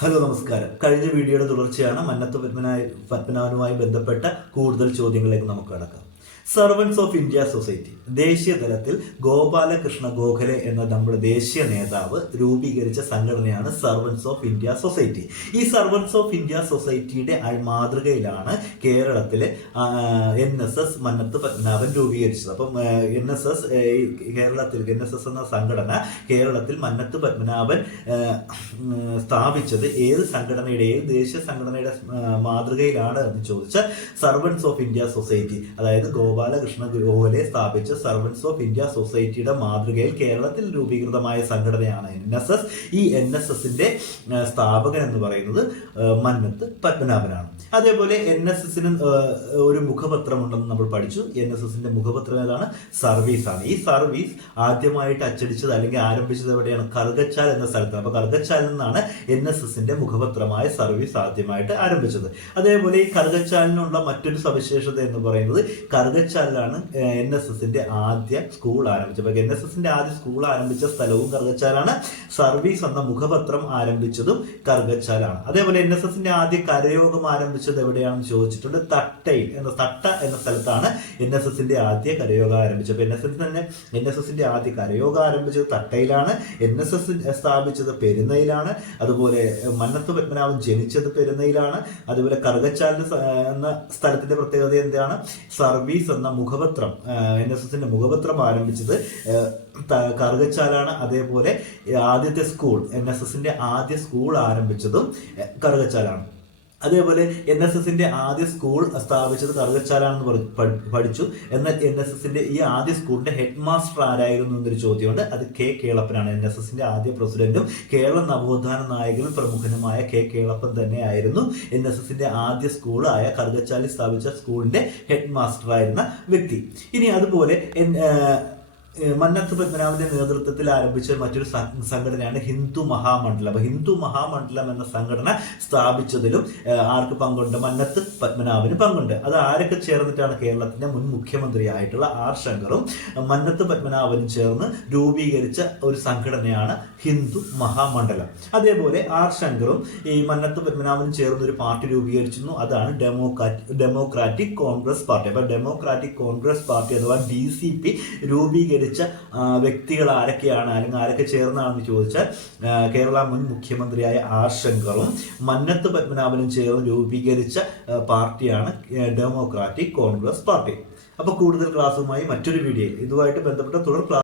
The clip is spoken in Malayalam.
ഹലോ നമസ്കാരം. കഴിഞ്ഞ വീഡിയോയുടെ തുടർച്ചയാണ്. മന്നത്ത് പത്മനാഭനുമായി ബന്ധപ്പെട്ട കൂടുതൽ ചോദ്യങ്ങളിലേക്ക് നമുക്ക് കടക്കാം. സർവൻസ് ഓഫ് ഇന്ത്യ സൊസൈറ്റി ദേശീയ തലത്തിൽ ഗോപാലകൃഷ്ണ ഗോഖലെ എന്ന നമ്മുടെ ദേശീയ നേതാവ് രൂപീകരിച്ച സംഘടനയാണ് സർവൻസ് ഓഫ് ഇന്ത്യ സൊസൈറ്റി. ഈ സർവൻസ് ഓഫ് ഇന്ത്യ സൊസൈറ്റിയുടെ മാതൃകയിലാണ് കേരളത്തിലെ NSS മന്നത്ത് പത്മനാഭൻ രൂപീകരിച്ചത്. അപ്പം NSS എന്ന സംഘടന കേരളത്തിൽ മന്നത്ത് പത്മനാഭൻ സ്ഥാപിച്ചത് ഏത് ദേശീയ സംഘടനയുടെ മാതൃകയിലാണ് എന്ന് ചോദിച്ചാൽ സർവൻസ് ഓഫ് ഇന്ത്യ സൊസൈറ്റി, അതായത് ഗോപാലകൃഷ്ണ ഗോഖലെ സ്ഥാപിച്ച സർവൻസ് ഓഫ് ഇന്ത്യ സൊസൈറ്റിയുടെ മാതൃകയിൽ കേരളത്തിൽ രൂപീകൃതമായ സംഘടനയാണ് NSS. ഈ NSSന്റെ സ്ഥാപകൻ എന്ന് പറയുന്നത് മന്നത്ത് പത്മനാഭനാണ്. അതേപോലെ NSSന് ഒരു മുഖപത്രമുണ്ടെന്ന് നമ്മൾ പഠിച്ചു. NSSന്റെ മുഖപത്രം ഏതാണ്? സർവീസ് ആണ്. ഈ സർവീസ് ആദ്യമായിട്ട് അച്ചടിച്ചത് അല്ലെങ്കിൽ ആരംഭിച്ചത് എവിടെയാണ്? കറുകച്ചാൽ എന്ന സ്ഥലത്താണ്. അപ്പൊ കറുകച്ചാലിൽ നിന്നാണ് NSSന്റെ മുഖപത്രമായ സർവീസ് ആദ്യമായിട്ട് ആരംഭിച്ചത്. അതേപോലെ ഈ കറുകച്ചാലിനുള്ള മറ്റൊരു സവിശേഷത എന്ന് പറയുന്നത് കറുകച്ചാലിലാണ് NSSന്റെ ആദ്യ സ്കൂൾ ആരംഭിച്ചത്. അപ്പൊ NSSന്റെ ആദ്യ സ്കൂൾ ആരംഭിച്ച സ്ഥലവും കറുകച്ചാലാണ്. സർവീസ് എന്ന മുഖപത്രം ആരംഭിച്ചതും കറുകച്ചാലാണ്. അതേപോലെ NSSന്റെ ആദ്യ കരയോഗം ആരംഭിച്ചത് എവിടെയാണെന്ന് ചോദിച്ചിട്ടുണ്ട്. തട്ട എന്ന സ്ഥലത്താണ് NSSന്റെ ആദ്യ കരയോഗം ആരംഭിച്ചത്. NSSന്റെ ആദ്യ കരയോഗം ആരംഭിച്ചത് തട്ടയിലാണ്. NSS സ്ഥാപിച്ചത് പെരുന്നയിലാണ്. അതുപോലെ മന്നത്ത് പത്മനാഭൻ ജനിച്ചത് പെരുന്നയിലാണ്. അതുപോലെ കറുകച്ചാലിന് എന്ന സ്ഥലത്തിന്റെ പ്രത്യേകത എന്താണ്? സർവീസ് എന്ന മുഖപത്രം, NSSന്റെ മുഖപത്രം ആരംഭിച്ചത് കറുകച്ചാലാണ്. അതേപോലെ ആദ്യത്തെ സ്കൂൾ, NSSന്റെ ആദ്യ സ്കൂൾ ആരംഭിച്ചതും കറുകച്ചാലാണ്. അതേപോലെ NSSന്റെ ആദ്യ സ്കൂൾ സ്ഥാപിച്ചത് കറുകച്ചാലാണെന്ന് പഠിച്ചു. എന്നാൽ NSSന്റെ ഈ ആദ്യ സ്കൂളിന്റെ ഹെഡ് മാസ്റ്റർ ആരായിരുന്നു എന്നൊരു ചോദ്യമുണ്ട്. അത് K കേളപ്പനാണ്. NSSന്റെ ആദ്യ പ്രസിഡന്റും കേരള നവോത്ഥാന നായകനും പ്രമുഖനുമായ K കേളപ്പൻ തന്നെയായിരുന്നു NSSന്റെ ആദ്യ സ്കൂളായ കറുകച്ചാലിൽ സ്ഥാപിച്ച സ്കൂളിന്റെ ഹെഡ് മാസ്റ്റർ ആയിരുന്ന വ്യക്തി. ഇനി അതുപോലെ മന്നത്ത് പത്മനാഭന്റെ നേതൃത്വത്തിൽ ആരംഭിച്ച മറ്റൊരു സംഘടനയാണ് ഹിന്ദു മഹാമണ്ഡലം. അപ്പൊ ഹിന്ദു മഹാമണ്ഡലം എന്ന സംഘടന സ്ഥാപിച്ചതിലും ആർക്ക് പങ്കുണ്ട്? മന്നത്ത് പത്മനാഭന് പങ്കുണ്ട്. അത് ആരൊക്കെ ചേർന്നിട്ടാണ്? കേരളത്തിന്റെ മുൻ മുഖ്യമന്ത്രിയായിട്ടുള്ള R ശങ്കറും മന്നത്ത് പത്മനാഭനും ചേർന്ന് രൂപീകരിച്ച ഒരു സംഘടനയാണ് ഹിന്ദു മഹാമണ്ഡലം. അതേപോലെ R ശങ്കറും ഈ മന്നത്ത് പത്മനാഭനും ചേർന്ന് ഒരു പാർട്ടി രൂപീകരിച്ചിരുന്നു. അതാണ് ഡെമോക്രാറ്റിക് കോൺഗ്രസ് പാർട്ടി. അപ്പൊ ഡെമോക്രാറ്റിക് കോൺഗ്രസ് പാർട്ടി അഥവാ DCP രൂപീകരിച്ച വ്യക്തികൾ ആരൊക്കെയാണ്, അല്ലെങ്കിൽ ആരൊക്കെ ചേർന്നാണെന്ന് ചോദിച്ചാൽ കേരള മുൻ മുഖ്യമന്ത്രിയായ R ശങ്കറും മന്നത്ത് പത്മനാഭനും ചേർന്ന് രൂപീകരിച്ച പാർട്ടിയാണ് ഡെമോക്രാറ്റിക് കോൺഗ്രസ് പാർട്ടി. അപ്പൊ കൂടുതൽ ക്ലാസ്സുമായി മറ്റൊരു വീഡിയോയിൽ ഇതുമായിട്ട് ബന്ധപ്പെട്ട തുടർ